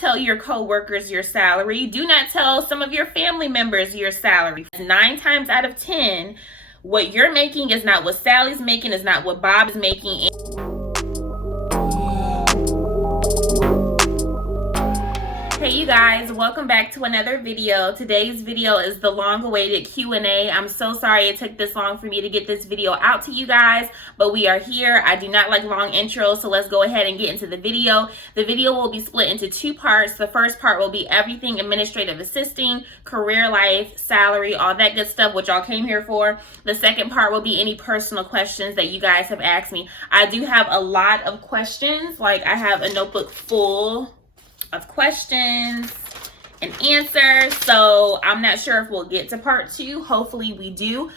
tell your co-workers your salary. Do not tell some of your family members your salary. 9 times out of 10, what you're making is not what Sally's making, is not what Bob is making. Hey you guys, welcome back to another video. Today's video is the long-awaited Q&A. I'm so sorry it took this long for me to get this video out to you guys, but we are here. I do not like long intros, so let's go ahead and get into the video. The video will be split into 2 parts. The first part will be everything administrative assisting, career life, salary, all that good stuff, which y'all came here for. The second part will be any personal questions that you guys have asked me. I do have a lot of questions. Like, I have a notebook full of questions and answers, so I'm not sure if we'll get to part 2. Hopefully we do.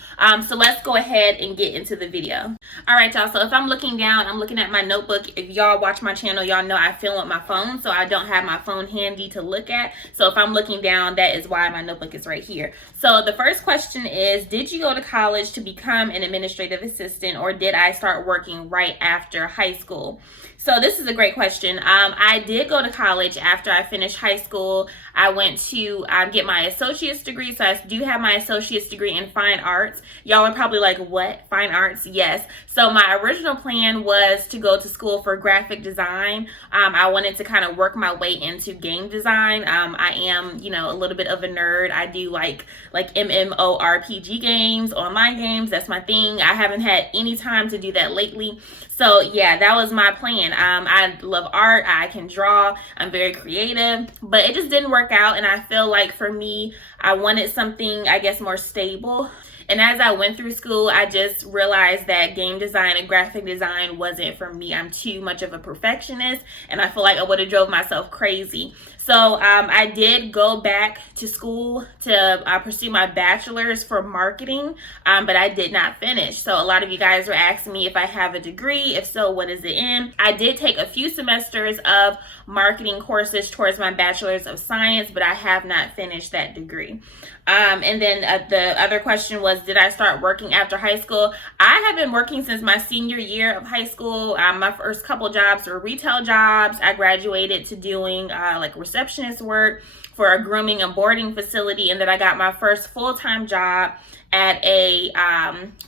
So let's go ahead and get into the video. All right, y'all, so if I'm looking down, I'm looking at my notebook. If y'all watch my channel, y'all know I film with my phone, so I don't have my phone handy to look at. So if I'm looking down, that is why my notebook is right here. So the first question is, did you go to college to become an administrative assistant, or did I start working right after high school? So this is a great question. I did go to college after I finished high school. I went to get my associate's degree. So I do have my associate's degree in fine arts. Y'all are probably like, what? Fine arts? Yes. So my original plan was to go to school for graphic design. I wanted to kind of work my way into game design. I am, you know, a little bit of a nerd. I do like MMORPG games, online games. That's my thing. I haven't had any time to do that lately. So yeah, that was my plan. I love art. I can draw. I'm very creative, but it just didn't work out. And I feel like for me, I wanted something, I guess, more stable. And as I went through school, I just realized that game design and graphic design wasn't for me. I'm too much of a perfectionist, and I feel like I would have drove myself crazy. So I did go back to school to pursue my bachelor's for marketing, but I did not finish. So a lot of you guys were asking me if I have a degree. If so, what is it in? I did take a few semesters of marketing courses towards my bachelor's of science, but I have not finished that degree. And then the other question was, did I start working after high school? I have been working since my senior year of high school. My first couple jobs were retail jobs. I graduated to doing like receptionist work for a grooming and boarding facility, and then I got my first full-time job at a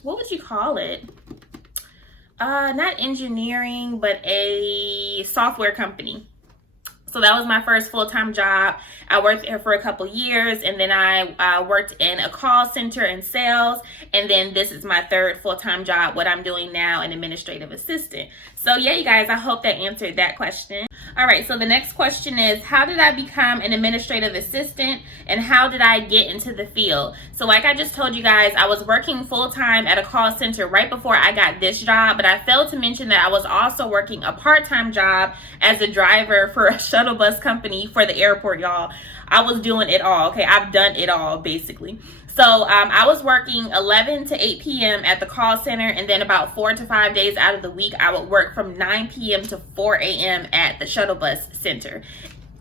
what would you call it? Not engineering, but a software company. So that was my first full-time job. I worked there for a couple years, and then I worked in a call center in sales, and then this is my third full-time job, what I'm doing now, an administrative assistant. So yeah, you guys, I hope that answered that question. All right, so the next question is, how did I become an administrative assistant, and how did I get into the field? So like I just told you guys, I was working full-time at a call center right before I got this job, but I failed to mention that I was also working a part-time job as a driver for a shuttle bus company for the airport, y'all. I was doing it all, okay? I've done it all, basically. So I was working 11 to 8 p.m. at the call center, and then about 4 to 5 days out of the week, I would work from 9 p.m. to 4 a.m. at the shuttle bus center,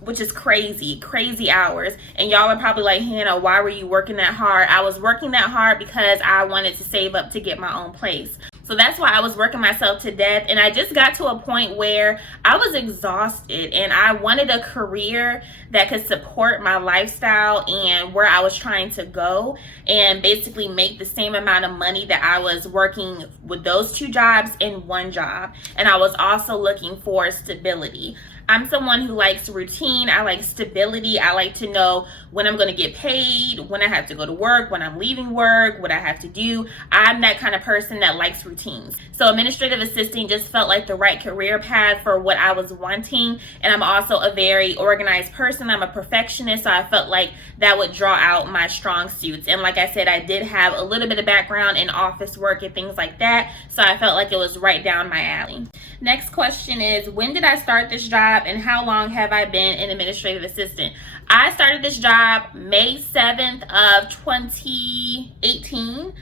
which is crazy hours. And y'all are probably like, Hannah, why were you working that hard? I was working that hard because I wanted to save up to get my own place. So that's why I was working myself to death. And I just got to a point where I was exhausted, and I wanted a career that could support my lifestyle and where I was trying to go, and basically make the same amount of money that I was working with those 2 jobs in one job. And I was also looking for stability. I'm someone who likes routine. I like stability. I like to know when I'm going to get paid, when I have to go to work, when I'm leaving work, what I have to do. I'm that kind of person that likes routines. So administrative assisting just felt like the right career path for what I was wanting. And I'm also a very organized person. I'm a perfectionist, so I felt like that would draw out my strong suits. And like I said, I did have a little bit of background in office work and things like that, so I felt like it was right down my alley. Next question is, when did I start this job, and how long have I been an administrative assistant? I started this job May 7th of 2018.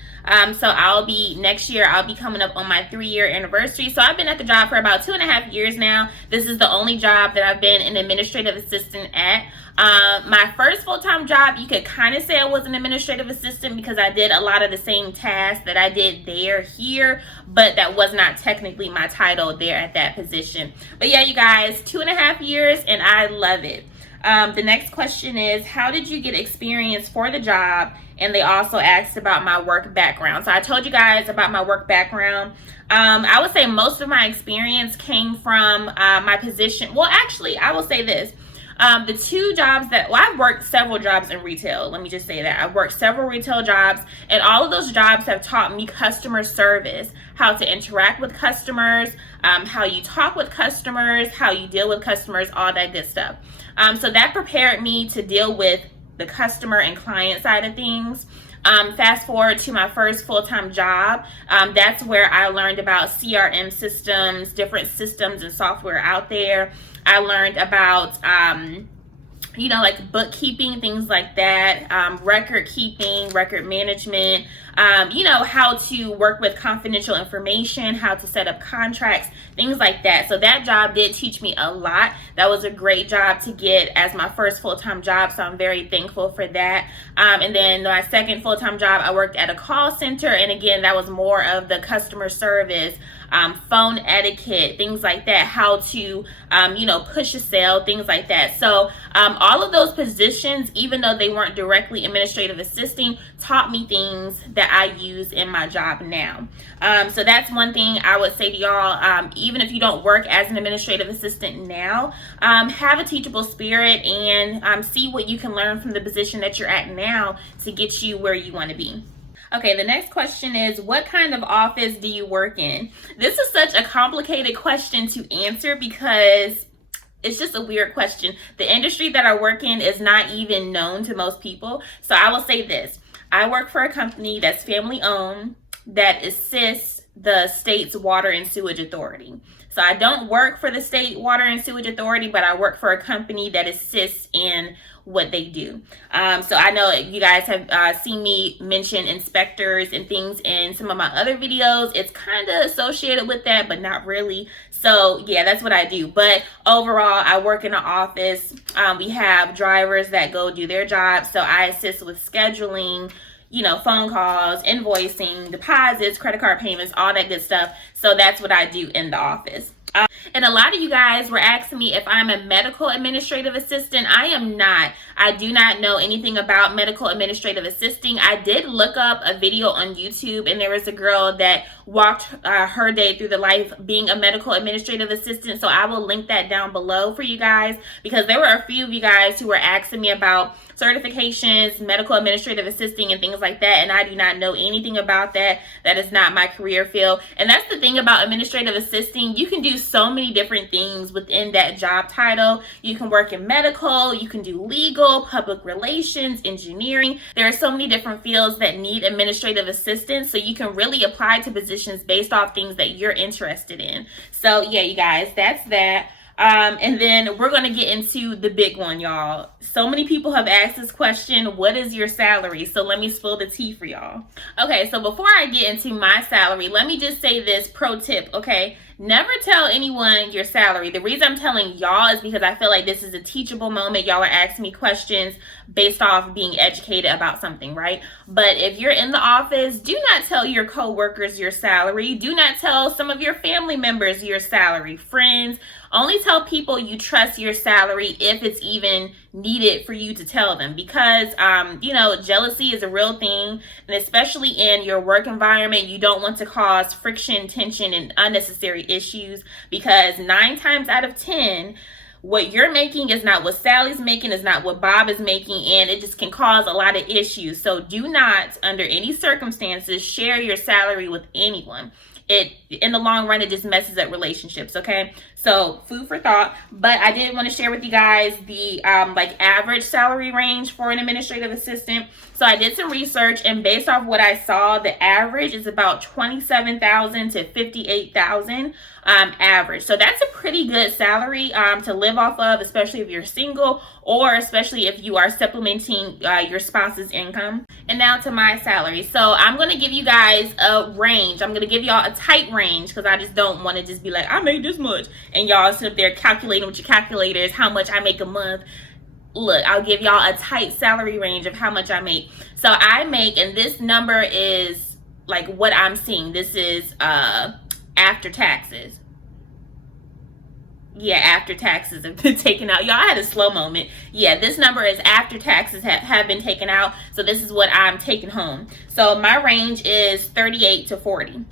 So next year, I'll be coming up on my 3-year anniversary. So I've been at the job for about 2.5 years now. This is the only job that I've been an administrative assistant at. My first full-time job, you could kind of say I was an administrative assistant because I did a lot of the same tasks that I did here, but that was not technically my title there at that position. But yeah, you guys, 2.5 years, and I love it. The next question is, how did you get experience for the job? And they also asked about my work background. So I told you guys about my work background. I would say most of my experience came from my position. Well, actually, I will say this. The two jobs I've worked several jobs in retail. Let me just say that. I've worked several retail jobs, and all of those jobs have taught me customer service, how to interact with customers, how you talk with customers, how you deal with customers, all that good stuff. So that prepared me to deal with the customer and client side of things. Fast forward to my first full-time job. That's where I learned about CRM systems, different systems and software out there. I learned about, like bookkeeping, things like that, record keeping, record management, how to work with confidential information, how to set up contracts, things like that. So that job did teach me a lot. That was a great job to get as my first full-time job, so I'm very thankful for that. And then my second full-time job, I worked at a call center, and again, that was more of the customer service, phone etiquette, things like that, how to, push a sale, things like that. So all of those positions, even though they weren't directly administrative assisting, taught me things that I use in my job now. So that's one thing I would say to y'all. Even if you don't work as an administrative assistant now, have a teachable spirit and see what you can learn from the position that you're at now to get you where you want to be. Okay, the next question is, what kind of office do you work in? This is such a complicated question to answer because it's just a weird question. The industry that I work in is not even known to most people. So I will say this. I work for a company that's family owned that assists the state's water and sewage authority. So I don't work for the state water and sewage authority, but I work for a company that assists in what they do. So I know you guys have seen me mention inspectors and things in some of my other videos. It's kind of associated with that, but not really. So yeah, that's what I do. But overall, I work in an office. We have drivers that go do their job. So I assist with scheduling, phone calls, invoicing, deposits, credit card payments, all that good stuff. So that's what I do in the office. And a lot of you guys were asking me if I'm a medical administrative assistant. I am not. I do not know anything about medical administrative assisting. I did look up a video on YouTube, and there was a girl that walked her day through the life being a medical administrative assistant. So I will link that down below for you guys, because there were a few of you guys who were asking me about certifications, medical administrative assisting, and things like that, and I do not know anything about that. That is not my career field. And that's the thing about administrative assisting. You can do so many different things within that job title. You can work in medical, you can do legal, public relations, engineering. There are so many different fields that need administrative assistance, so you can really apply to positions based off things that you're interested in. So yeah, you guys, that's that. And then we're going to get into the big one, y'all. So many people have asked this question, what is your salary? So let me spill the tea for y'all. Okay, so before I get into my salary, let me just say this pro tip, okay? Never tell anyone your salary. The reason I'm telling y'all is because I feel like this is a teachable moment. Y'all are asking me questions based off being educated about something, right? But if you're in the office, do not tell your coworkers your salary. Do not tell some of your family members your salary, friends. Only tell people you trust your salary if it's even needed for you to tell them, because jealousy is a real thing, and especially in your work environment, you don't want to cause friction, tension, and unnecessary issues, because 9 times out of 10 what you're making is not what Sally's making, is not what Bob is making, and it just can cause a lot of issues. So do not, under any circumstances, share your salary with anyone. In the long run, it just messes up relationships, okay? So food for thought. But I did want to share with you guys the average salary range for an administrative assistant. So I did some research, and based off what I saw, the average is about $27,000 to $58,000 average. So that's a pretty good salary to live off of, especially if you're single, or especially if you are supplementing your spouse's income. And now to my salary. So I'm going to give you guys a range. I'm going to give y'all a tight range, because I just don't want to just be like, I made this much, and y'all sit there calculating with your calculators how much I make a month. Look, I'll give y'all a tight salary range of how much I make. So I make, and this number is like what I'm seeing. This is after taxes. Yeah, after taxes have been taken out. Y'all, I had a slow moment. Yeah, this number is after taxes have been taken out. So this is what I'm taking home. So my range is 38 to 40.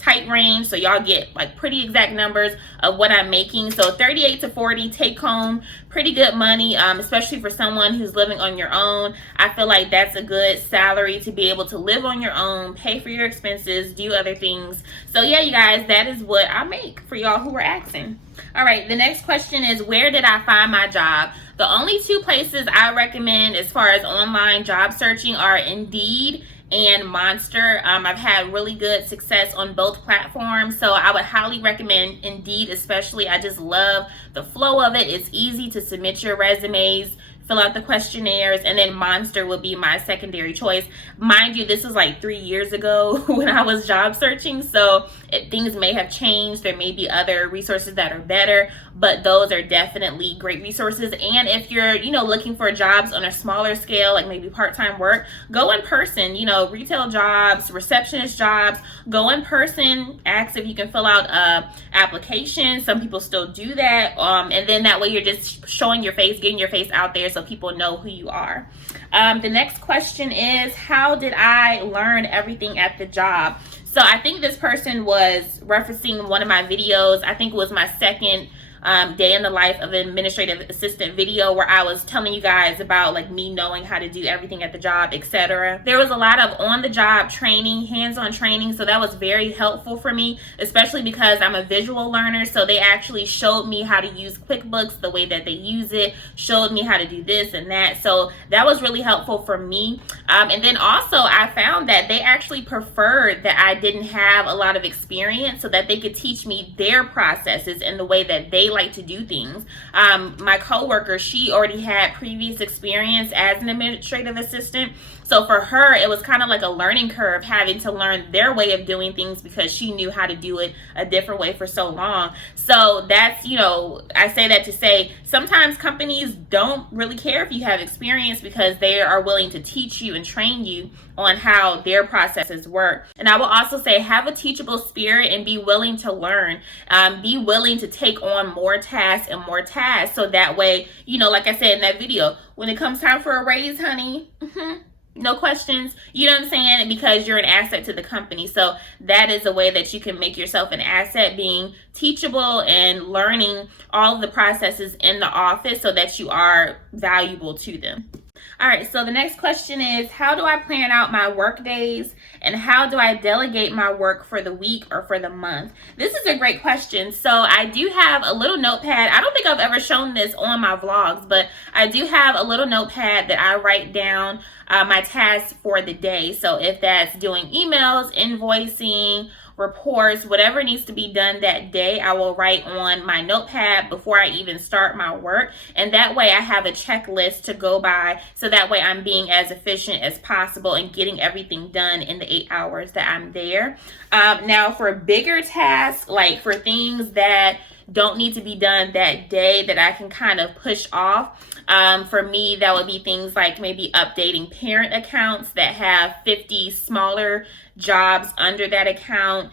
Tight range, so y'all get like pretty exact numbers of what I'm making. So 38 to 40 take home, pretty good money, especially for someone who's living on your own. I feel like that's a good salary to be able to live on your own, pay for your expenses, do other things. So yeah, you guys, that is what I make for y'all who were asking. All right, the next question is, where did I find my job? The only two places I recommend as far as online job searching are Indeed and Monster. I've had really good success on both platforms, so I would highly recommend Indeed especially. I just love the flow of it. It's easy to submit your resumes, fill out the questionnaires, and then Monster would be my secondary choice. Mind you, this was like 3 years ago when I was job searching, so things may have changed. There may be other resources that are better, but those are definitely great resources. And if you're, looking for jobs on a smaller scale, like maybe part-time work, go in person. Retail jobs, receptionist jobs, go in person, ask if you can fill out a application. Some people still do that, and then that way you're just showing your face, getting your face out there so people know who you are. The next question is, how did I learn everything at the job? So I think this person was referencing one of my videos. I think it was my second day in the life of an administrative assistant video where I was telling you guys about like me knowing how to do everything at the job, etc. There was a lot of on-the-job training, hands-on training, so that was very helpful for me, especially because I'm a visual learner. So they actually showed me how to use QuickBooks, the way that they use it, showed me how to do this and that. So that was really helpful for me. And then also I found that they actually preferred that I didn't have a lot of experience so that they could teach me their processes and the way that they like to do things. My coworker, she already had previous experience as an administrative assistant. So for her, it was kind of like a learning curve having to learn their way of doing things because she knew how to do it a different way for so long. So that's, I say that to say sometimes companies don't really care if you have experience because they are willing to teach you and train you on how their processes work. And I will also say, have a teachable spirit and be willing to learn. Be willing to take on more tasks and more tasks. So that way, like I said in that video, when it comes time for a raise, honey, no questions, you know what I'm saying? Because you're an asset to the company. So that is a way that you can make yourself an asset, being teachable and learning all of the processes in the office so that you are valuable to them. All right, so the next question is, how do I plan out my work days and how do I delegate my work for the week or for the month? This is a great question. So I do have a little notepad. I don't think I've ever shown this on my vlogs, but I do have a little notepad that I write down my tasks for the day. So if that's doing emails, invoicing, reports, whatever needs to be done that day, I will write on my notepad before I even start my work. And that way I have a checklist to go by. So that way I'm being as efficient as possible and getting everything done in the 8 hours that I'm there. Now for bigger tasks, like for things that don't need to be done that day that I can kind of push off. For me, that would be things like maybe updating parent accounts that have 50 smaller jobs under that account.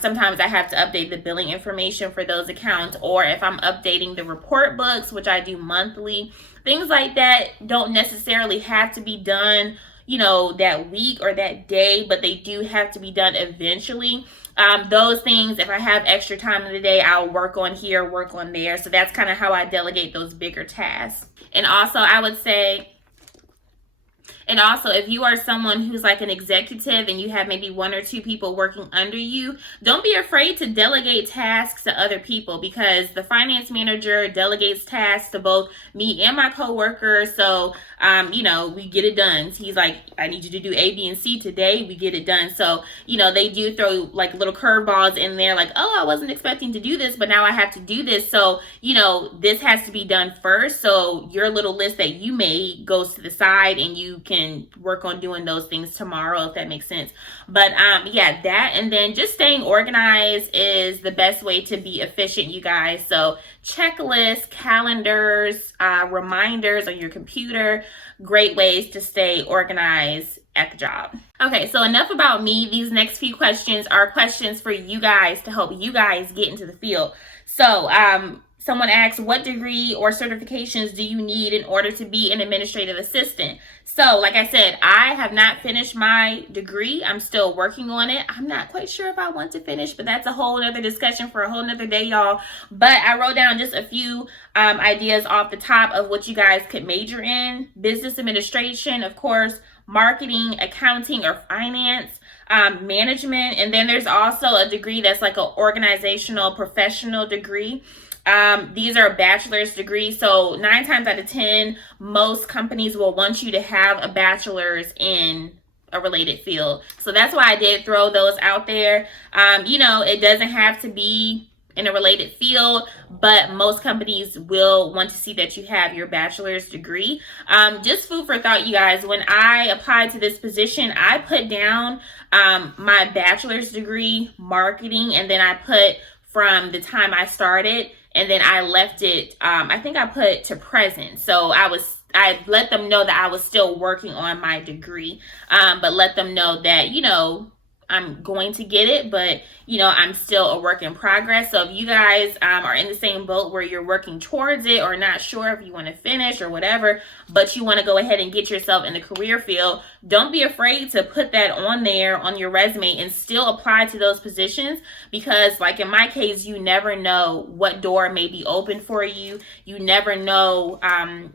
Sometimes I have to update the billing information for those accounts, or if I'm updating the report books, which I do monthly, things like that don't necessarily have to be done, that week or that day, but they do have to be done eventually. Those things, if I have extra time in the day, I'll work on here, work on there. So that's kind of how I delegate those bigger tasks. And also I would say, if you are someone who's like an executive and you have maybe 1 or 2 people working under you, don't be afraid to delegate tasks to other people, because the finance manager delegates tasks to both me and my coworkers. So, we get it done. He's like, I need you to do A, B, and C today. We get it done. So, they do throw like little curveballs in there, like, oh, I wasn't expecting to do this, but now I have to do this. So, this has to be done first. So your little list that you made goes to the side and you can work on doing those things tomorrow, if that makes sense. But yeah, that, and then just staying organized is the best way to be efficient, you guys. So checklists, calendars, reminders on your computer, great ways to stay organized at the job. Okay, so enough about me. These next few questions are questions for you guys to help you guys get into the field. So Someone asks, what degree or certifications do you need in order to be an administrative assistant? So, like I said, I have not finished my degree. I'm still working on it. I'm not quite sure if I want to finish, but that's a whole other discussion for a whole nother day, y'all. But I wrote down just a few ideas off the top of what you guys could major in. Business administration, of course, marketing, accounting or finance, management. And then there's also a degree that's like an organizational professional degree. These are bachelor's degrees. So 9 times out of 10, most companies will want you to have a bachelor's in a related field. So that's why I did throw those out there. You know, it doesn't have to be in a related field, but most companies will want to see that you have your bachelor's degree. Just food for thought, you guys. When I applied to this position, I put down my bachelor's degree, marketing, and then I put from the time I started, and then I left it, I think I put to present. So I let them know that I was still working on my degree, but let them know that, you know, I'm going to get it, but you know, I'm still a work in progress. So if you guys are in the same boat where you're working towards it or not sure if you want to finish or whatever, but you want to go ahead and get yourself in the career field, don't be afraid to put that on there on your resume and still apply to those positions, because like in my case, you never know what door may be open for you. You never know,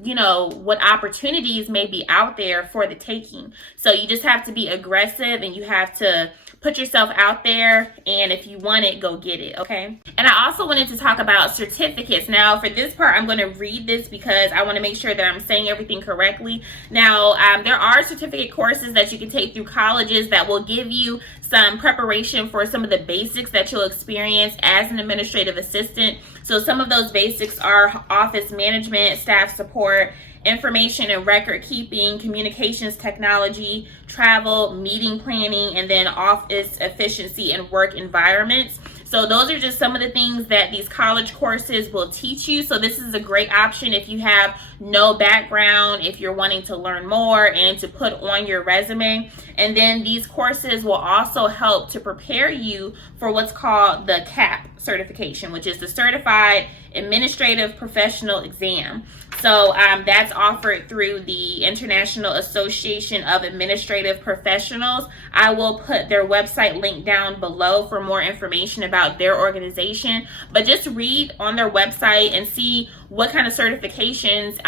you know, what opportunities may be out there for the taking. So you just have to be aggressive and you have to put yourself out there, and if you want it, go get it, okay? And I also wanted to talk about certificates. Now, for this part, I'm going to read this because I want to make sure that I'm saying everything correctly. Now, there are certificate courses that you can take through colleges that will give you some preparation for some of the basics that you'll experience as an administrative assistant. So some of those basics are office management, staff support, information and record keeping, communications technology, travel, meeting planning, and then office efficiency and work environments. So those are just some of the things that these college courses will teach you. So this is a great option if you have no background, if you're wanting to learn more and to put on your resume. And then these courses will also help to prepare you for what's called the CAP certification, which is the Certified Administrative Professional Exam. So that's offered through the International Association of Administrative Professionals. I will put their website link down below for more information about their organization. But just read on their website and see what kind of certifications,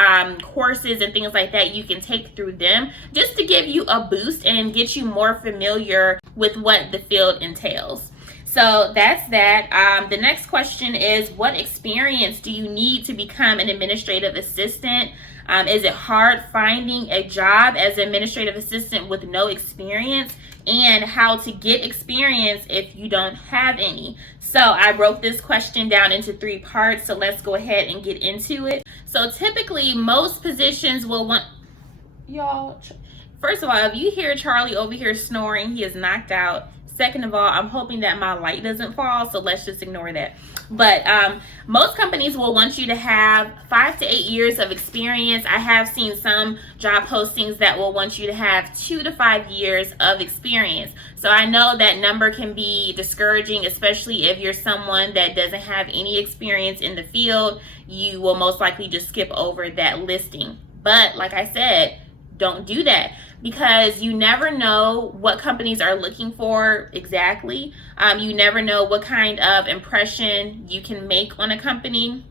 courses, and things like that you can take through them, just to give you a boost and get you more familiar with what the field entails. So that's that. The next question is, what experience do you need to become an administrative assistant? Is it hard finding a job as an administrative assistant with no experience? And how to get experience if you don't have any? So I broke this question down into 3 parts. So let's go ahead and get into it. So typically most positions will want, y'all, first of all, if you hear Charlie over here snoring, he is knocked out. Second of all, I'm hoping that my light doesn't fall, so let's just ignore that. But most companies will want you to have 5 to 8 years of experience. I have seen some job postings that will want you to have 2 to 5 years of experience. So I know that number can be discouraging, especially if you're someone that doesn't have any experience in the field. You will most likely just skip over that listing. But like I said, don't do that, because you never know what companies are looking for exactly. You never know what kind of impression you can make on a company.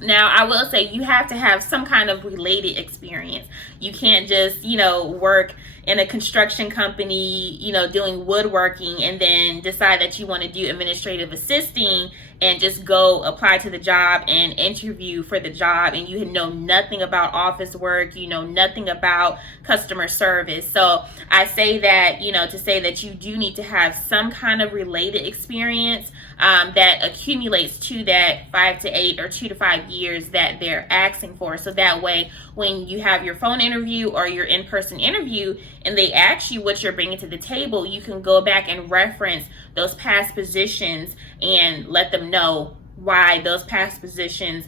Now, I will say you have to have some kind of related experience. You can't just, you know, work in a construction company, you know, doing woodworking and then decide that you want to do administrative assisting and just go apply to the job and interview for the job, and you know nothing about office work, you know nothing about customer service. So I say that, you know, to say that you do need to have some kind of related experience that accumulates to that 5 to 8 or 2 to 5 years that they're asking for. So that way, when you have your phone interview or your in-person interview and they ask you what you're bringing to the table, you can go back and reference those past positions and let them know why those past positions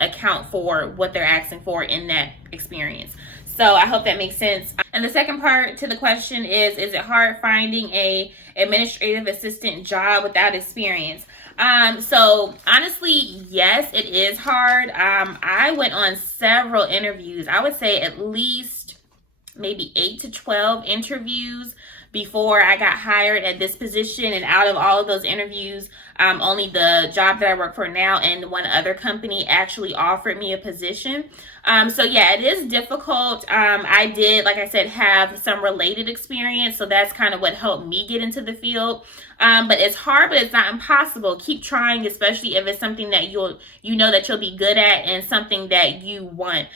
account for what they're asking for in that experience. So I hope that makes sense. And the second part to the question is it hard finding a administrative assistant job without experience? So honestly, yes, it is hard. I went on several interviews. I would say at least maybe 8 to 12 interviews before I got hired at this position. And out of all of those interviews, only the job that I work for now and one other company actually offered me a position. So yeah, it is difficult. I did, like I said, have some related experience. So that's kind of what helped me get into the field. But it's hard, but it's not impossible. Keep trying, especially if it's something that you know that you'll be good at and something that you want.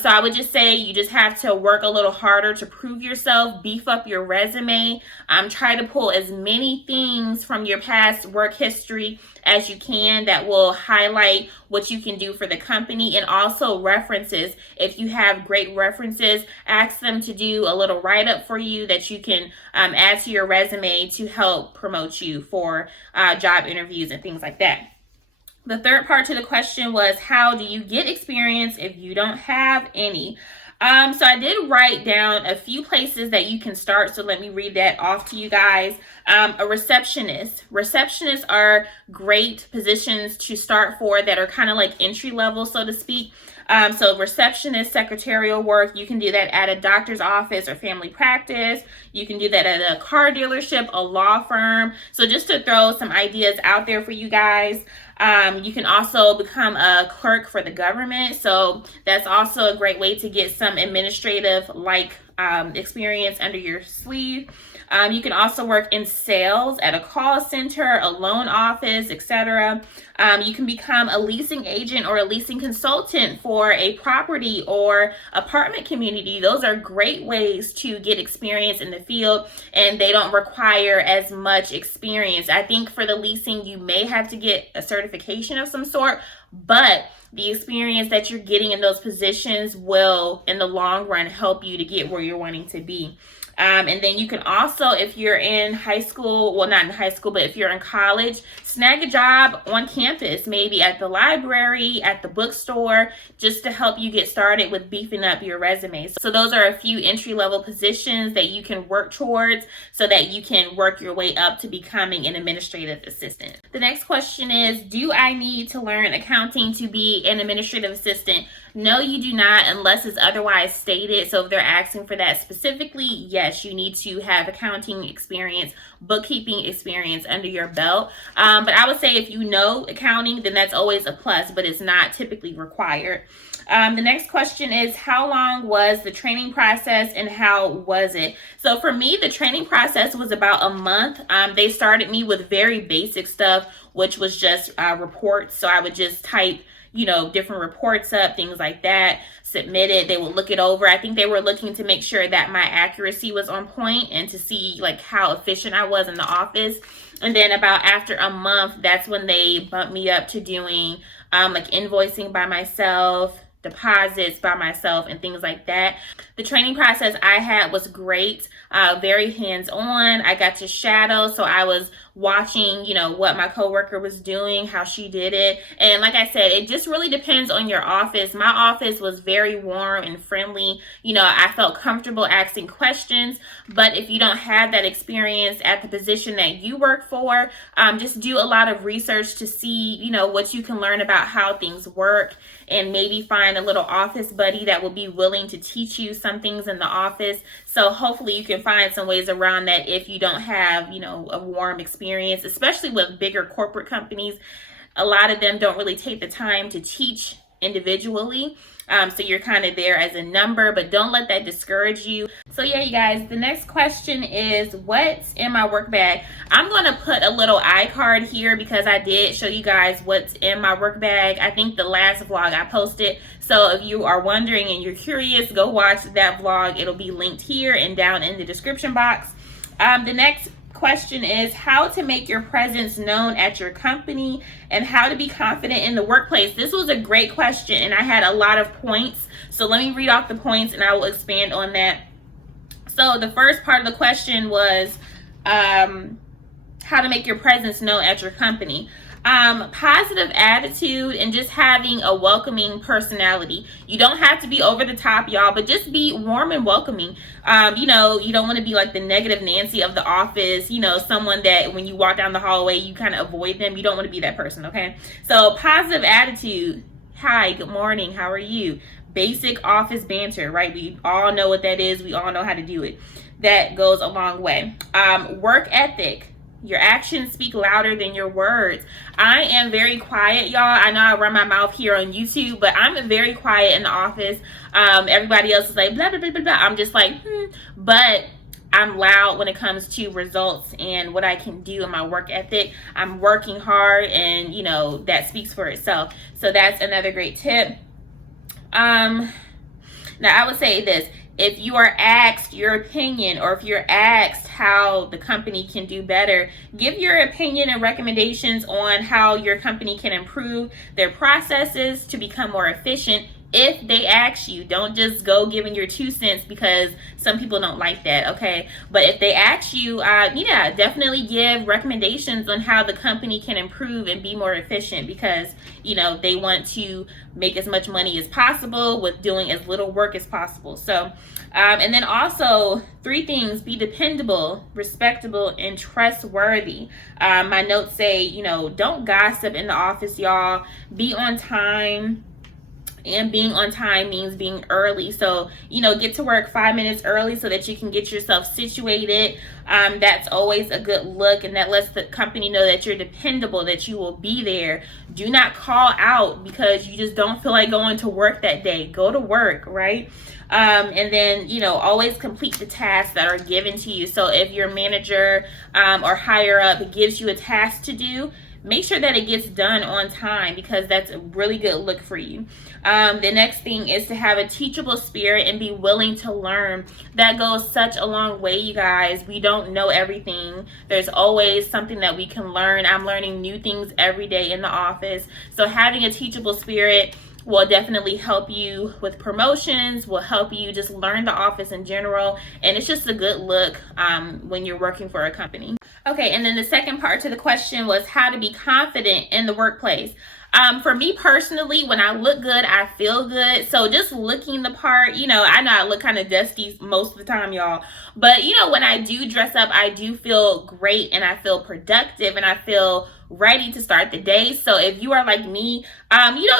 So I would just say you just have to work a little harder to prove yourself, beef up your resume, try to pull as many things from your past work history as you can that will highlight what you can do for the company, and also references. If you have great references, ask them to do a little write-up for you that you can add to your resume to help promote you for job interviews and things like that. The third part to the question was, how do you get experience if you don't have any? So I did write down a few places that you can start. So let me read that off to you guys. A receptionist. Receptionists are great positions to start for that are kind of like entry level, so to speak. So receptionist, secretarial work, you can do that at a doctor's office or family practice. You can do that at a car dealership, a law firm. So just to throw some ideas out there for you guys. You can also become a clerk for the government. So that's also a great way to get some administrative experience under your sleeve. You can also work in sales at a call center, a loan office, etc. You can become a leasing agent or a leasing consultant for a property or apartment community. Those are great ways to get experience in the field, and they don't require as much experience. I think for the leasing, you may have to get a certification of some sort, but the experience that you're getting in those positions will, in the long run, help you to get where you're wanting to be. And then you can also, if you're in high school, well, not in high school, but if you're in college, snag a job on campus, maybe at the library, at the bookstore, just to help you get started with beefing up your resume. So those are a few entry-level positions that you can work towards so that you can work your way up to becoming an administrative assistant. The next question is, do I need to learn accounting to be an administrative assistant? No, you do not, unless it's otherwise stated. So if they're asking for that specifically, yes, you need to have accounting experience, bookkeeping experience under your belt. But I would say if you know accounting, then that's always a plus, but it's not typically required. The next question is, how long was the training process and how was it? So for me, the training process was about a month. They started me with very basic stuff, which was just reports. So I would just type different reports up, things like that, submit it. They will look it over. I think they were looking to make sure that my accuracy was on point and to see how efficient I was in the office. And then about after a month, that's when they bumped me up to doing invoicing by myself, deposits by myself, and things like that. The training process I had was great, very hands-on. I got to shadow, so I was watching, what my coworker was doing, how she did it. And like I said, it just really depends on your office. My office was very warm and friendly. I felt comfortable asking questions, but if you don't have that experience at the position that you work for, just do a lot of research to see, what you can learn about how things work, and maybe find a little office buddy that will be willing to teach you some things in the office. So hopefully you can find some ways around that if you don't have, a warm experience, especially with bigger corporate companies. A lot of them don't really take the time to teach individually. So you're kind of there as a number, but don't let that discourage you. So yeah, you guys, the next question is, what's in my work bag? I'm going to put a little iCard here because I did show you guys what's in my work bag. I think the last vlog I posted. So if you are wondering and you're curious, go watch that vlog. It'll be linked here and down in the description box. The next question is how to make your presence known at your company and how to be confident in the workplace. This was a great question and I had a lot of points. So let me read off the points and I will expand on that. So the first part of the question was how to make your presence known at your company. Positive attitude and just having a welcoming personality. You don't have to be over the top, y'all, but just be warm and welcoming. You don't want to be like the negative Nancy of the office, someone that when you walk down the hallway, you kind of avoid them. You don't want to be that person, okay? So positive attitude. Hi, good morning. How are you? Basic office banter, right? We all know what that is. We all know how to do it. That goes a long way. Work ethic. Your actions speak louder than your words. I am very quiet, y'all. I know I run my mouth here on YouTube, but I'm very quiet in the office. Everybody else is like, blah, blah, blah, blah, blah. I'm just like, But I'm loud when it comes to results and what I can do in my work ethic. I'm working hard, and, that speaks for itself. So that's another great tip. Now, I would say this. If you are asked your opinion, or if you're asked how the company can do better, give your opinion and recommendations on how your company can improve their processes to become more efficient. If they ask you, don't just go giving your 2 cents, because some people don't like that, okay? But if they ask you, definitely give recommendations on how the company can improve and be more efficient, because, they want to make as much money as possible with doing as little work as possible. So, and then also 3 things: be dependable, respectable, and trustworthy. My notes say, don't gossip in the office, y'all. Be on time. And being on time means being early. So, get to work 5 minutes early so that you can get yourself situated. That's always a good look, and that lets the company know that you're dependable, that you will be there. Do not call out because you just don't feel like going to work that day. Go to work, right? And then, always complete the tasks that are given to you. So if your manager or higher up gives you a task to do, make sure that it gets done on time, because that's a really good look for you. The next thing is to have a teachable spirit and be willing to learn. That goes such a long way, you guys. We don't know everything. There's always something that we can learn. I'm learning new things every day in the office. So having a teachable spirit will definitely help you with promotions, will help you just learn the office in general. And it's just a good look when you're working for a company. Okay, and then the second part to the question was how to be confident in the workplace. For me personally, when I look good, I feel good. So just looking the part, I know I look kind of dusty most of the time, y'all. But, when I do dress up, I do feel great, and I feel productive, and I feel ready to start the day. So if you are like me,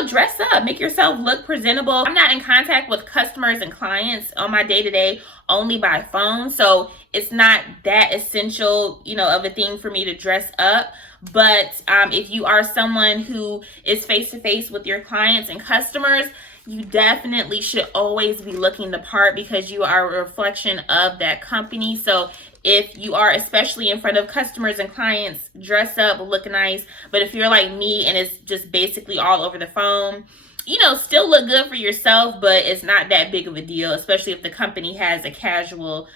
dress up, make yourself look presentable. I'm not in contact with customers and clients on my day-to-day, only by phone. So it's not that essential, of a thing for me to dress up. But if you are someone who is face-to-face with your clients and customers, you definitely should always be looking the part, because you are a reflection of that company. So if you are, especially in front of customers and clients, dress up, look nice. But if you're like me and it's just basically all over the phone, still look good for yourself, but it's not that big of a deal, especially if the company has a casual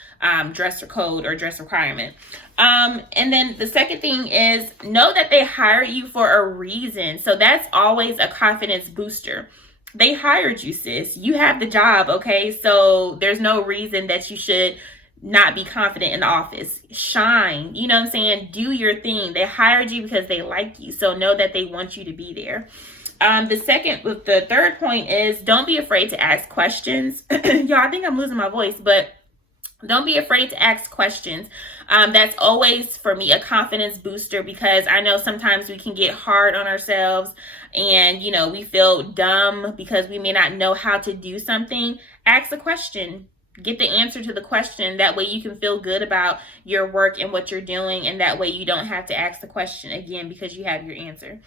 dress code or dress requirement. And then the second thing is know that they hired you for a reason. So that's always a confidence booster. They hired you, sis. You have the job, okay? So there's no reason that you should not be confident in the office. Shine, you know what I'm saying? Do your thing. They hired you because they like you. So know that they want you to be there. The third point is don't be afraid to ask questions. Y'all, I think I'm losing my voice, but don't be afraid to ask questions. That's always, for me, a confidence booster, because I know sometimes we can get hard on ourselves and, we feel dumb because we may not know how to do something. Ask a question. Get the answer to the question. That way you can feel good about your work and what you're doing. And that way you don't have to ask the question again because you have your answer.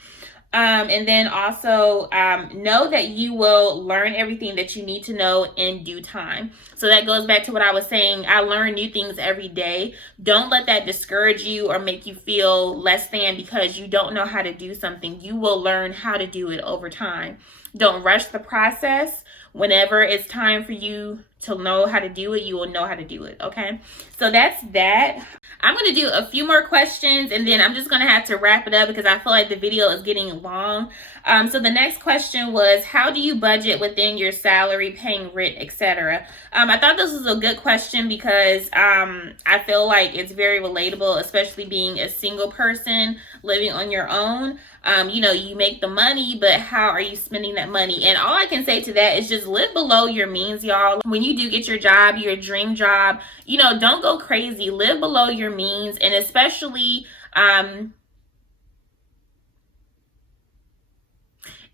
And then also know that you will learn everything that you need to know in due time. So that goes back to what I was saying. I learn new things every day. Don't let that discourage you or make you feel less than because you don't know how to do something. You will learn how to do it over time. Don't rush the process. Whenever it's time for you to know how to do it, you will know how to do it. Okay, so that's that. I'm going to do a few more questions and then I'm just going to have to wrap it up because I feel like the video is getting long. So the next question was, how do you budget within your salary, paying rent, etc.? I thought this was a good question because I feel like it's very relatable, especially being a single person living on your own. You know, you make the money, but how are you spending that money? And all I can say to that is just live below your means, y'all. When you do get your job, your dream job, you know, don't go crazy. Live below your means, and especially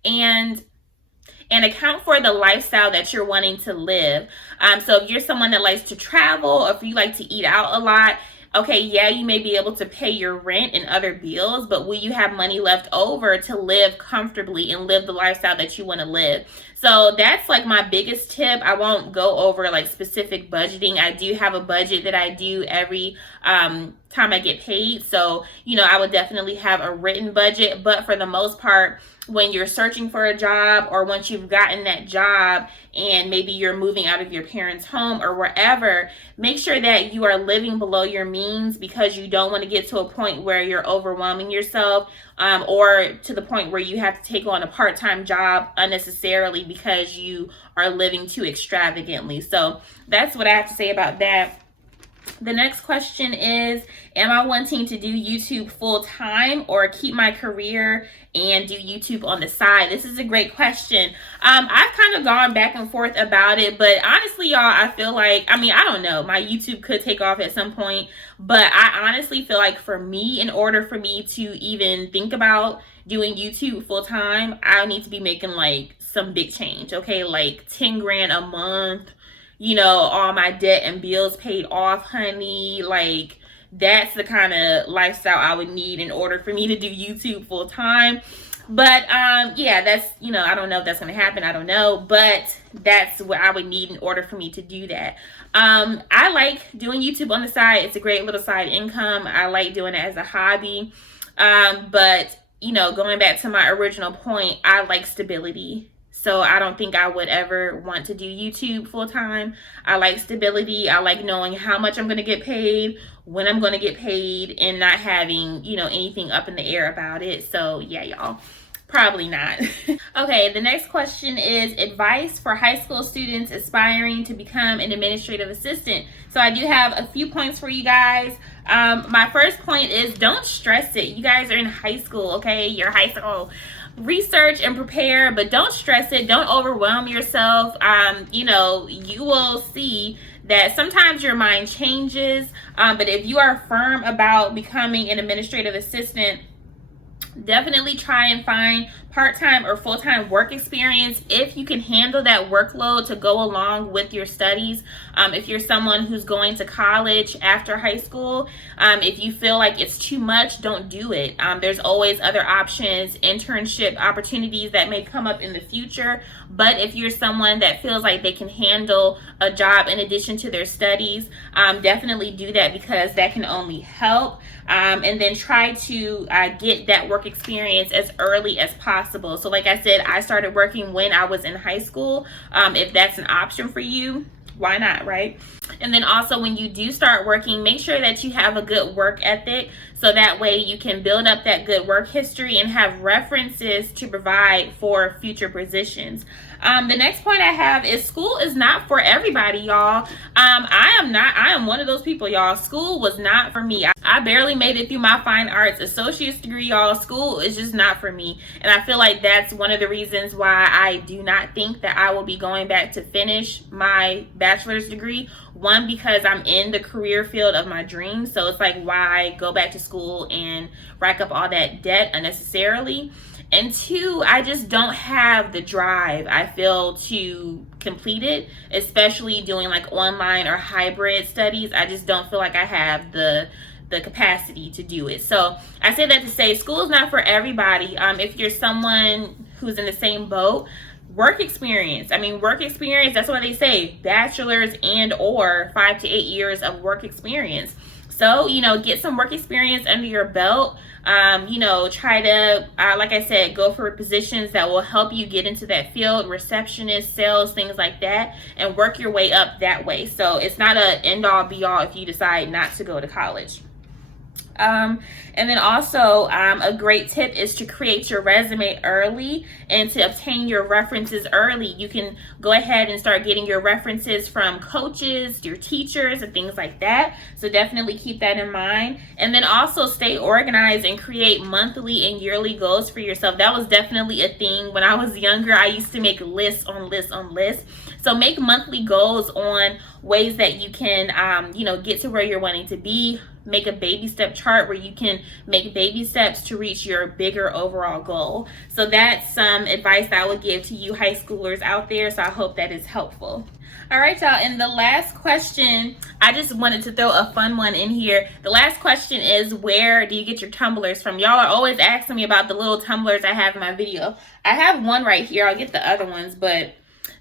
and account for the lifestyle that you're wanting to live. So if you're someone that likes to travel, or if you like to eat out a lot, okay, yeah, you may be able to pay your rent and other bills, but will you have money left over to live comfortably and live the lifestyle that you want to live? So that's like my biggest tip. I won't go over like specific budgeting. I do have a budget that I do every time I get paid. So, you know, I would definitely have a written budget, but for the most part, when you're searching for a job or once you've gotten that job and maybe you're moving out of your parents' home or wherever, make sure that you are living below your means because you don't want to get to a point where you're overwhelming yourself or to the point where you have to take on a part-time job unnecessarily because you are living too extravagantly. So that's what I have to say about that. The next question is, am I wanting to do YouTube full time or keep my career and do YouTube on the side? This is a great question. I've kind of gone back and forth about it, but honestly, y'all, I feel like, I mean, I don't know, my YouTube could take off at some point, but I honestly feel like for me, in order for me to even think about doing YouTube full time, I need to be making like some big change, okay? Like 10 grand a month, you know, all my debt and bills paid off, honey. Like, that's the kind of lifestyle I would need in order for me to do YouTube full time. But yeah, that's, you know, I don't know if that's going to happen. I don't know. But that's what I would need in order for me to do that. I like doing YouTube on the side. It's a great little side income. I like doing it as a hobby. But, you know, going back to my original point, I like stability. So I don't think I would ever want to do YouTube full time. I like stability. I like knowing how much I'm going to get paid, when I'm going to get paid, and not having, you know, anything up in the air about it. So yeah, y'all, probably not. Okay, the next question is advice for high school students aspiring to become an administrative assistant. So I do have a few points for you guys. My first point is don't stress it. You guys are in high school, okay? You're high school. Research and prepare, but don't stress it. Don't overwhelm yourself. You know, you will see that sometimes your mind changes, but if you are firm about becoming an administrative assistant, definitely try and find part-time or full-time work experience if you can handle that workload to go along with your studies. If you're someone who's going to college after high school, if you feel like it's too much, don't do it. There's always other options, internship opportunities that may come up in the future. But if you're someone that feels like they can handle a job in addition to their studies, definitely do that because that can only help. And then try to get that work experience as early as possible. So like I said, I started working when I was in high school. If that's an option for you, why not, right? And then also when you do start working, make sure that you have a good work ethic so that way you can build up that good work history and have references to provide for future positions. The next point I have is school is not for everybody, y'all. I am one of those people, y'all. School was not for me. I barely made it through my fine arts associate's degree, y'all. School is just not for me. And I feel like that's one of the reasons why I do not think that I will be going back to finish my bachelor's degree. One, because I'm in the career field of my dreams. So it's like, why go back to school and rack up all that debt unnecessarily? And two, I just don't have the drive, I feel, to complete it, especially doing like online or hybrid studies. I just don't feel like I have the capacity to do it. So I say that to say school is not for everybody. If you're someone who's in the same boat, work experience. I mean, work experience, that's what they say, bachelor's and or 5 to 8 years of work experience. So, you know, get some work experience under your belt. You know, try to, like I said, go for positions that will help you get into that field, receptionist, sales, things like that, and work your way up that way. So it's not a end all be all if you decide not to go to college. And then also a great tip is to create your resume early and to obtain your references early. You can go ahead and start getting your references from coaches, your teachers, and things like that. So definitely keep that in mind. And then also stay organized and create monthly and yearly goals for yourself. That was definitely a thing when I was younger. I used to make lists on lists on lists. So make monthly goals on ways that you can, you know, get to where you're wanting to be. Make a baby step chart where you can make baby steps to reach your bigger overall goal. So that's some advice that I would give to you high schoolers out there. So I hope that is helpful. All right, y'all. And the last question, I just wanted to throw a fun one in here. The last question is, where do you get your tumblers from? Y'all are always asking me about the little tumblers I have in my video. I have one right here. I'll get the other ones, but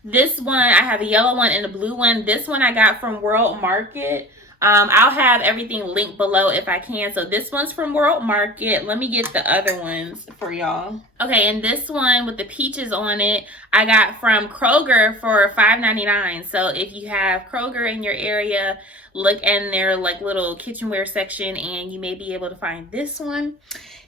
this one, I have a yellow one and a blue one. This one I got from World Market. I'll have everything linked below if I can. So this one's from World Market. Let me get the other ones for y'all. Okay, and this one with the peaches on it, I got from Kroger for $5.99. So if you have Kroger in your area, look in their like little kitchenware section and you may be able to find this one.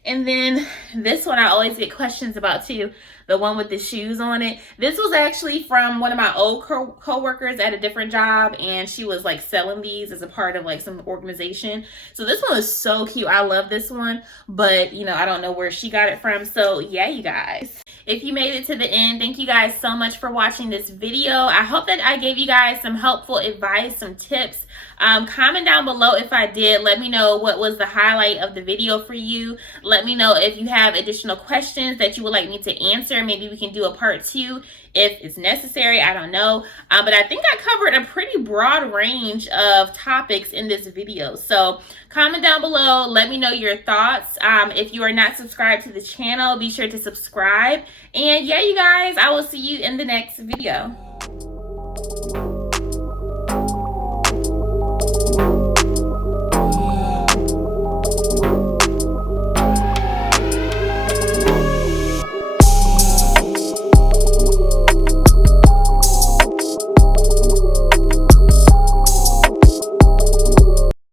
And then this one I always get questions about too, the one with the shoes on it. This was actually from one of my old co-workers at a different job, and she was like selling these as a part of like some organization. So this one is so cute. I love this one, but you know, I don't know where she got it from. So yeah, you guys, if you made it to the end, thank you guys so much for watching this video. I hope that I gave you guys some helpful advice, some tips. Comment down below if I did. Let me know what was the highlight of the video for you. Let me know if you have additional questions that you would like me to answer. Maybe we can do a part 2 if it's necessary. I don't know. But I think I covered a pretty broad range of topics in this video. So comment down below. Let me know your thoughts. If you are not subscribed to the channel, be sure to subscribe. And yeah, you guys, I will see you in the next video.